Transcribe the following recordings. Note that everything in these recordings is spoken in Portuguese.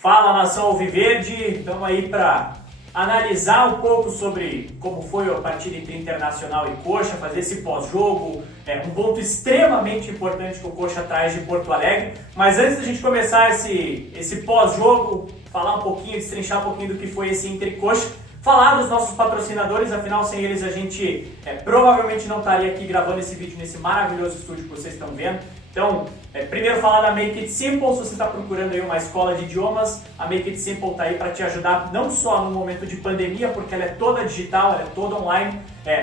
Fala, nação alviverde, estamos aí para analisar um pouco sobre como foi a partida entre Internacional e Coxa, fazer esse pós-jogo, um ponto extremamente importante que o Coxa traz de Porto Alegre. Mas antes da gente começar esse pós-jogo, falar um pouquinho, destrinchar um pouquinho do que foi esse Inter e Coxa, falar dos nossos patrocinadores, afinal sem eles a gente provavelmente não estaria aqui gravando esse vídeo nesse maravilhoso estúdio que vocês estão vendo. Então, primeiro falar da Make It Simple. Se você está procurando aí uma escola de idiomas, a Make It Simple está aí para te ajudar não só no momento de pandemia, porque ela é toda digital, ela é toda online,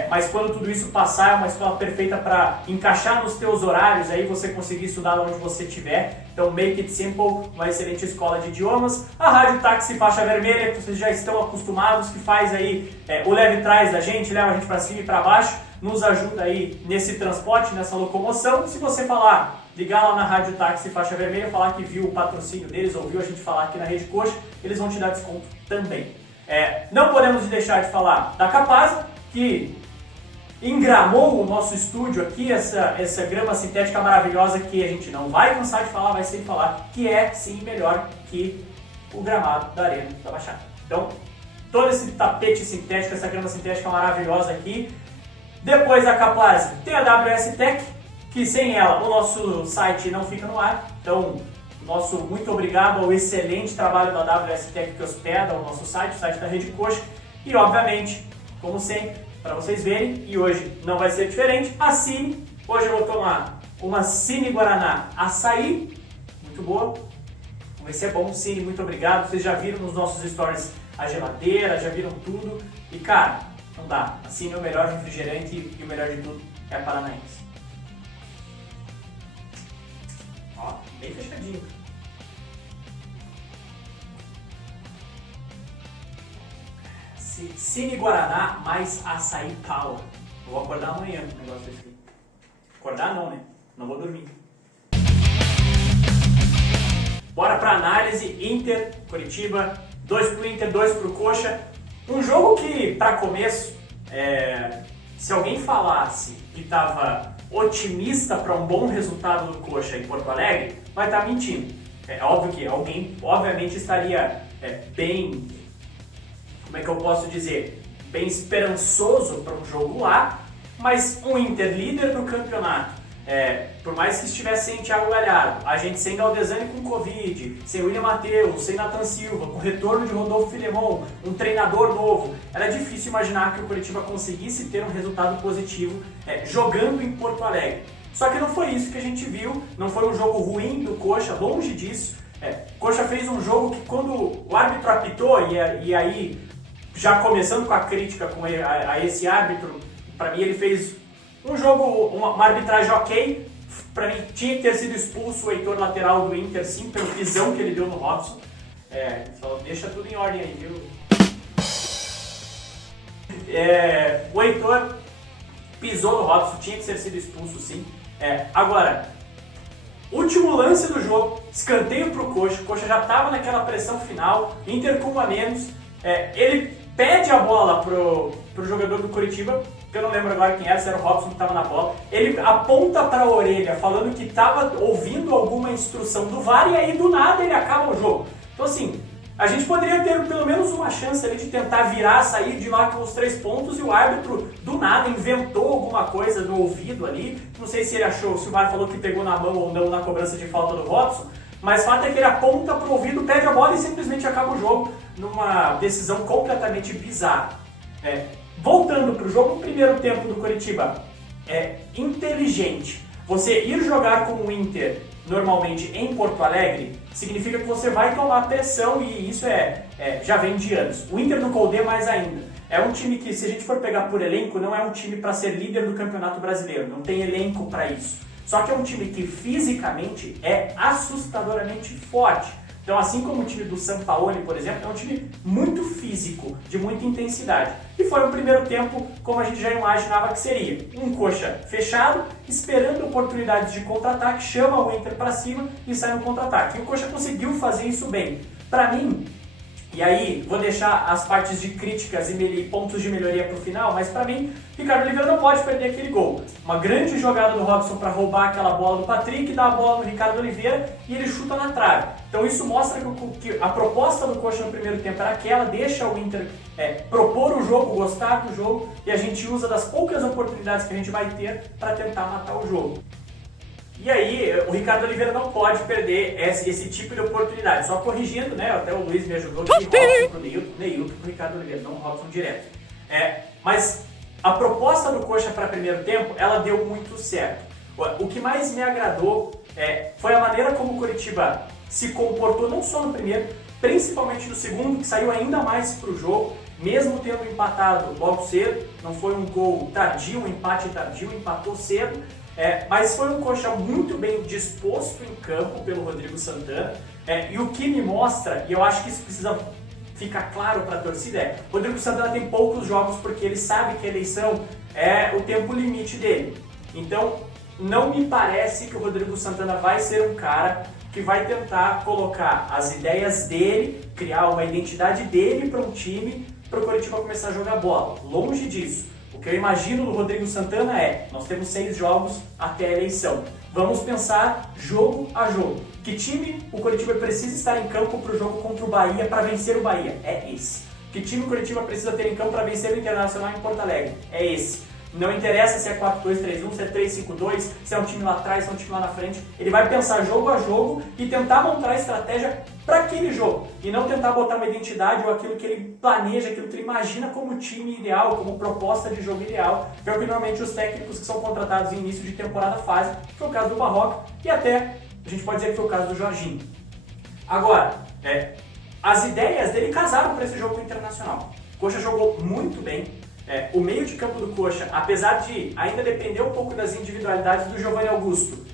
mas quando tudo isso passar é uma escola perfeita para encaixar nos teus horários, aí você conseguir estudar onde você estiver. Então, Make It Simple, uma excelente escola de idiomas. A Rádio Táxi Faixa Vermelha, que vocês já estão acostumados, que faz aí o leve trás da gente, leva a gente para cima e para baixo, nos ajuda aí nesse transporte, nessa locomoção. Se você ligar lá na Rádio Táxi Faixa Vermelha, falar que viu o patrocínio deles, ouviu a gente falar aqui na Rede Coxa, eles vão te dar desconto também. Não podemos deixar de falar da Capasa, que engramou o nosso estúdio aqui, essa grama sintética maravilhosa que a gente não vai cansar de falar, vai sempre falar, que é sim melhor que o gramado da Arena da Baixada. Então, todo esse tapete sintético, essa grama sintética maravilhosa aqui. Depois da Capaz tem a WS Tech, que sem ela o nosso site não fica no ar. Então, nosso muito obrigado ao excelente trabalho da WS Tech que hospeda o nosso site, o site da Rede Coxa. E obviamente, como sempre, para vocês verem, e hoje não vai ser diferente, a Cine. Hoje eu vou tomar uma Cine Guaraná Açaí, muito boa. Vamos ver se é bom. Cine, muito obrigado. Vocês já viram nos nossos stories a geladeira, já viram tudo. E cara, não dá. A Cine é o melhor refrigerante e o melhor de tudo é a Paranaense. Ó, bem fechadinho. Cine Guaraná mais Açaí Power. Eu vou acordar amanhã com o negócio desse aqui. Acordar não, né? Não vou dormir. Bora pra análise. Inter, Curitiba. 2 pro Inter, 2 pro Coxa. Um jogo que, para começo, se alguém falasse que estava otimista para um bom resultado do Coxa em Porto Alegre, vai estar mentindo. É óbvio que alguém, obviamente, estaria bem, como é que eu posso dizer, bem esperançoso para um jogo lá, mas um Inter líder do campeonato, por mais que estivesse sem Thiago Galhardo, a gente sem Galdesani com Covid, sem William Matheus, sem Nathan Silva, com o retorno de Rodolfo Filemon, um treinador novo, era difícil imaginar que o Curitiba conseguisse ter um resultado positivo jogando em Porto Alegre. Só que não foi isso que a gente viu, não foi um jogo ruim do Coxa, longe disso. Coxa fez um jogo que quando o árbitro apitou, e aí já começando com a crítica a esse árbitro, para mim ele fez um jogo, uma arbitragem ok. Para mim tinha que ter sido expulso o Heitor lateral do Inter, sim, pelo pisão que ele deu no Robson. Só deixa tudo em ordem aí, viu? O Heitor pisou no Robson, tinha que ter sido expulso, sim. Agora, último lance do jogo, escanteio pro Coxa. O Coxa já estava naquela pressão final, Inter com um a menos. Ele pede a bola pro jogador do Curitiba, que eu não lembro agora quem era, se era o Robson que estava na bola. Ele aponta para a orelha, falando que estava ouvindo alguma instrução do VAR, e aí do nada ele acaba o jogo. Então assim, a gente poderia ter pelo menos uma chance ali de tentar virar, sair de lá com os 3 pontos, e o árbitro do nada inventou alguma coisa no ouvido ali. Não sei se ele achou, se o VAR falou que pegou na mão ou não na cobrança de falta do Robson, mas o fato é que ele aponta pro ouvido, pede a bola e simplesmente acaba o jogo numa decisão completamente bizarra. Voltando pro jogo, o primeiro tempo do Curitiba é inteligente. Você ir jogar com o Inter normalmente em Porto Alegre significa que você vai tomar pressão, e isso já vem de anos. O Inter do Coudet mais ainda. É um time que, se a gente for pegar por elenco, não é um time para ser líder do Campeonato Brasileiro. Não tem elenco para isso. Só que é um time que fisicamente é assustadoramente forte. Então, assim como o time do Sampaoli, por exemplo, é um time muito físico, de muita intensidade. E foi um primeiro tempo como a gente já imaginava que seria. Um Coxa fechado, esperando oportunidades de contra-ataque, chama o Inter para cima e sai no contra-ataque. E o Coxa conseguiu fazer isso bem. Para mim, E aí, vou deixar as partes de críticas e pontos de melhoria para o final, mas para mim, Ricardo Oliveira não pode perder aquele gol. Uma grande jogada do Robson para roubar aquela bola do Patrick, dá a bola no Ricardo Oliveira e ele chuta na trave. Então isso mostra que a proposta do Coxa no primeiro tempo era aquela, deixa o Inter propor o jogo, gostar do jogo, e a gente usa das poucas oportunidades que a gente vai ter para tentar matar o jogo. E aí, o Ricardo Oliveira não pode perder esse tipo de oportunidade. Só corrigindo, né? Até o Luiz me ajudou de Robson pro Neilton pro Ricardo Oliveira, não o Robson direto. Mas a proposta do Coxa para primeiro tempo, ela deu muito certo. O que mais me agradou foi a maneira como o Coritiba se comportou, não só no primeiro, principalmente no segundo, que saiu ainda mais pro jogo, mesmo tendo empatado logo cedo. Não foi um gol tardio, um empate tardio, empatou cedo. Mas foi um Coxa muito bem disposto em campo pelo Rodrigo Santana, e o que me mostra, e eu acho que isso precisa ficar claro para a torcida, o Rodrigo Santana tem poucos jogos porque ele sabe que a eleição é o tempo limite dele. Então não me parece que o Rodrigo Santana vai ser um cara que vai tentar colocar as ideias dele, criar uma identidade dele para um time, para o Coritiba começar a jogar bola. Longe disso. O que eu imagino do Rodrigo Santana nós temos 6 jogos até a eleição. Vamos pensar jogo a jogo. Que time o Coritiba precisa estar em campo para o jogo contra o Bahia para vencer o Bahia? É esse. Que time o Coritiba precisa ter em campo para vencer o Internacional em Porto Alegre? É esse. Não interessa se é 4-2-3-1, se é 3-5-2, se é um time lá atrás, se é um time lá na frente. Ele vai pensar jogo a jogo e tentar montar a estratégia para aquele jogo. E não tentar botar uma identidade ou aquilo que ele planeja, aquilo que ele imagina como time ideal, como proposta de jogo ideal, que é o que normalmente os técnicos que são contratados em início de temporada fazem, que foi o caso do Barroca e até a gente pode dizer que foi o caso do Jorginho. Agora, as ideias dele casaram para esse jogo com o Internacional. O Coxa jogou muito bem. O meio de campo do Coxa, apesar de ainda depender um pouco das individualidades do Giovanni Augusto,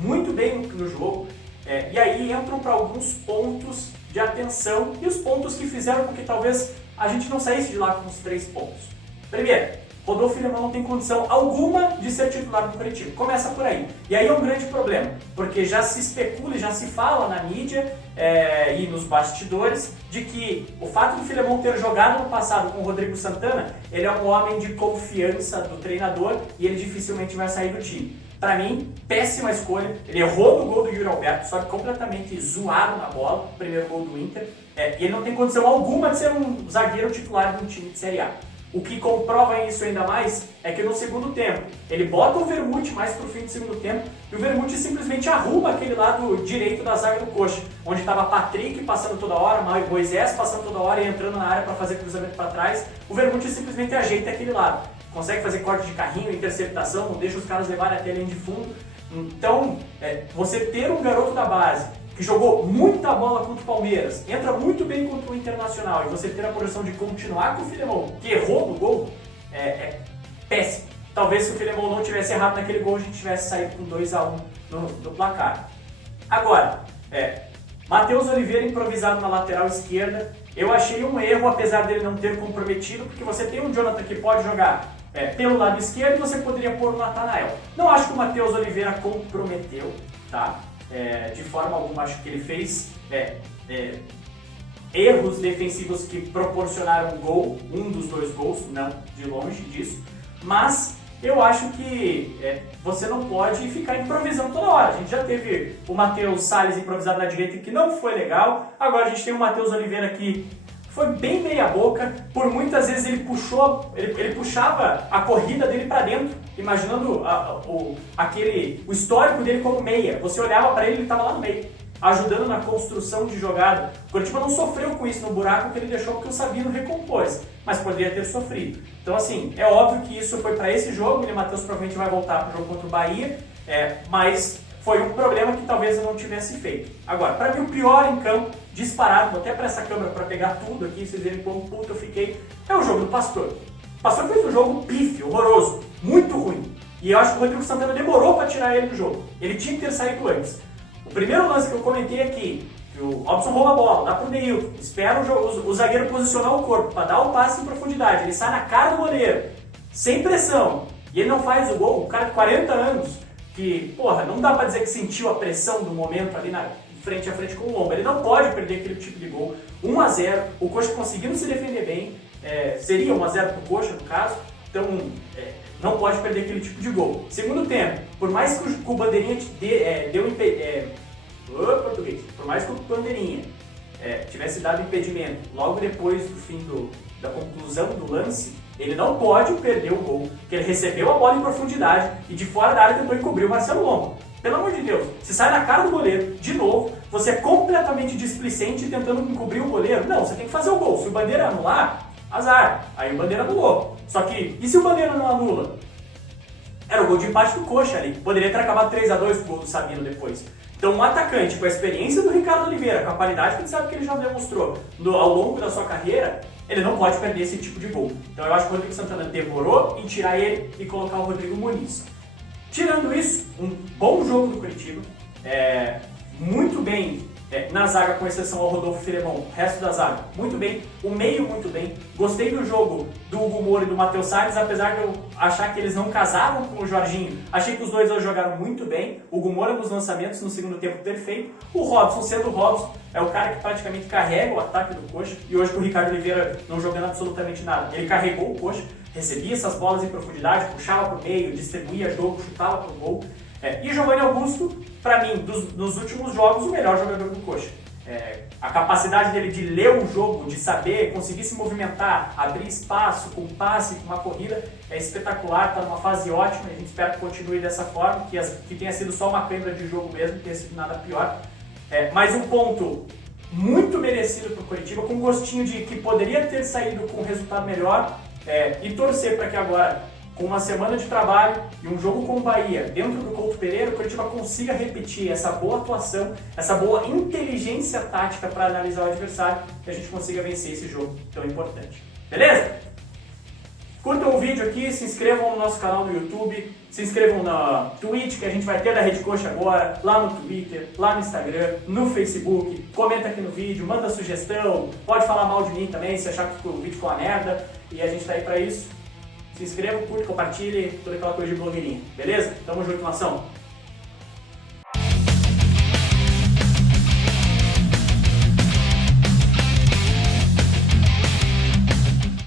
muito bem no jogo, e aí entram para alguns pontos de atenção e os pontos que fizeram com que talvez a gente não saísse de lá com os 3 pontos. Primeiro, Rodolfo Filemon não tem condição alguma de ser titular do Coritiba. Começa por aí. E aí é um grande problema, porque já se especula e já se fala na mídia e nos bastidores de que o fato do Filemon ter jogado no passado com o Rodrigo Santana, ele é um homem de confiança do treinador e ele dificilmente vai sair do time. Para mim, péssima escolha. Ele errou no gol do Yuri Alberto, só que completamente zoado na bola, primeiro gol do Inter. E ele não tem condição alguma de ser um zagueiro titular de um time de Série A. O que comprova isso ainda mais é que no segundo tempo, ele bota o Vermute mais pro fim do segundo tempo e o Vermute simplesmente arruma aquele lado direito da zaga do Coxa, onde estava Patrick passando toda hora, Moisés passando toda hora e entrando na área para fazer cruzamento para trás. O Vermute simplesmente ajeita aquele lado. Consegue fazer corte de carrinho, interceptação, não deixa os caras levarem até a linha de fundo. Então, você ter um garoto da base que jogou muita bola contra o Palmeiras, entra muito bem contra o Internacional, e você ter a projeção de continuar com o Filemon, que errou no gol, é péssimo. Talvez se o Filemon não tivesse errado naquele gol, a gente tivesse saído com 2-1 no placar. Agora, Matheus Oliveira improvisado na lateral esquerda, eu achei um erro, apesar dele não ter comprometido, porque você tem um Jonathan que pode jogar pelo lado esquerdo e você poderia pôr o Natanael. Não acho que o Matheus Oliveira comprometeu, tá? De forma alguma, acho que ele fez erros defensivos que proporcionaram gol, um dos 2 gols, não de longe disso, mas eu acho que você não pode ficar improvisando toda hora. A gente já teve o Matheus Salles improvisado na direita, que não foi legal, agora a gente tem o Matheus Oliveira que foi bem meia boca, por muitas vezes ele puxava a corrida dele para dentro, imaginando o histórico dele como meia. Você olhava para ele estava lá no meio, ajudando na construção de jogada. O Coritiba não sofreu com isso no buraco que ele deixou porque o Sabino recompôs, mas poderia ter sofrido. Então assim, é óbvio que isso foi para esse jogo, o Matheus provavelmente vai voltar para o jogo contra o Bahia, mas foi um problema que talvez eu não tivesse feito. Agora, para mim o pior em campo, disparado, vou até para essa câmera para pegar tudo aqui, vocês verem como puto eu fiquei, é o jogo do Pastor. O Pastor fez um jogo pífio, horroroso, muito ruim. E eu acho que o Rodrigo Santana demorou para tirar ele do jogo. Ele tinha que ter saído antes. O primeiro lance que eu comentei aqui, que o Robson rouba a bola, dá pro Neilton, espera o zagueiro posicionar o corpo para dar o passe em profundidade, ele sai na cara do goleiro, sem pressão, e ele não faz o gol. O cara de 40 anos, que, porra, não dá pra dizer que sentiu a pressão do momento ali, frente a frente com o Lomba. Ele não pode perder aquele tipo de gol. 1 a 0, o Coxa conseguindo se defender bem, seria 1 a 0 para o Coxa no caso, então não pode perder aquele tipo de gol. Segundo tempo, por mais que o Bandeirinha por mais que o Bandeirinha tivesse dado impedimento logo depois do fim da conclusão do lance, ele não pode perder o gol, porque ele recebeu a bola em profundidade e de fora da área tentou encobrir o Marcelo Lomba. Pelo amor de Deus, se sai na cara do goleiro, de novo, você é completamente displicente tentando encobrir o goleiro. Não, você tem que fazer o gol. Se o Bandeira anular, azar. Aí o Bandeira anulou. Só que, e se o Bandeira não anula? Era o gol de empate do Coxa ali. Poderia ter acabado 3 a 2 com o gol do Sabino depois. Então um atacante com a experiência do Ricardo Oliveira, com a qualidade que a gente sabe que ele já demonstrou ao longo da sua carreira, ele não pode perder esse tipo de gol. Então eu acho que o Rodrigo Santana demorou em tirar ele e colocar o Rodrigo Muniz. Tirando isso, um bom jogo do Curitiba, muito bem na zaga, com exceção ao Rodolfo Filemon, o resto da zaga, muito bem, o meio muito bem. Gostei do jogo do Hugo Moura e do Matheus Salles, apesar de eu achar que eles não casavam com o Jorginho, achei que os dois jogaram muito bem. O Hugo Moura nos lançamentos no segundo tempo perfeito, o Robson sendo o Robson, é o cara que praticamente carrega o ataque do Coxa, e hoje com o Ricardo Oliveira não jogando absolutamente nada, ele carregou o Coxa, recebia essas bolas em profundidade, puxava para o meio, distribuía jogo, chutava para o gol. E Giovanni Augusto, para mim, dos últimos jogos, o melhor jogador do Coxa. A capacidade dele de ler o jogo, de saber, conseguir se movimentar, abrir espaço com passe, com uma corrida, é espetacular, está numa fase ótima, a gente espera que continue dessa forma, que tenha sido só uma câimbra de jogo mesmo, que tenha sido nada pior. Mais um ponto muito merecido para o Curitiba, com um gostinho de que poderia ter saído com um resultado melhor, e torcer para que agora, com uma semana de trabalho e um jogo com o Bahia dentro do Couto Pereira, o Curitiba consiga repetir essa boa atuação, essa boa inteligência tática para analisar o adversário e a gente consiga vencer esse jogo tão importante. Beleza? Curtam o vídeo aqui, se inscrevam no nosso canal no YouTube, se inscrevam na Twitch, que a gente vai ter da Rede Coxa agora, lá no Twitter, lá no Instagram, no Facebook. Comenta aqui no vídeo, manda sugestão, pode falar mal de mim também se achar que o vídeo ficou uma merda, e a gente tá aí pra isso. Se inscreva, curte, compartilhe, toda aquela coisa de blogueirinha, beleza? Tamo junto, nação!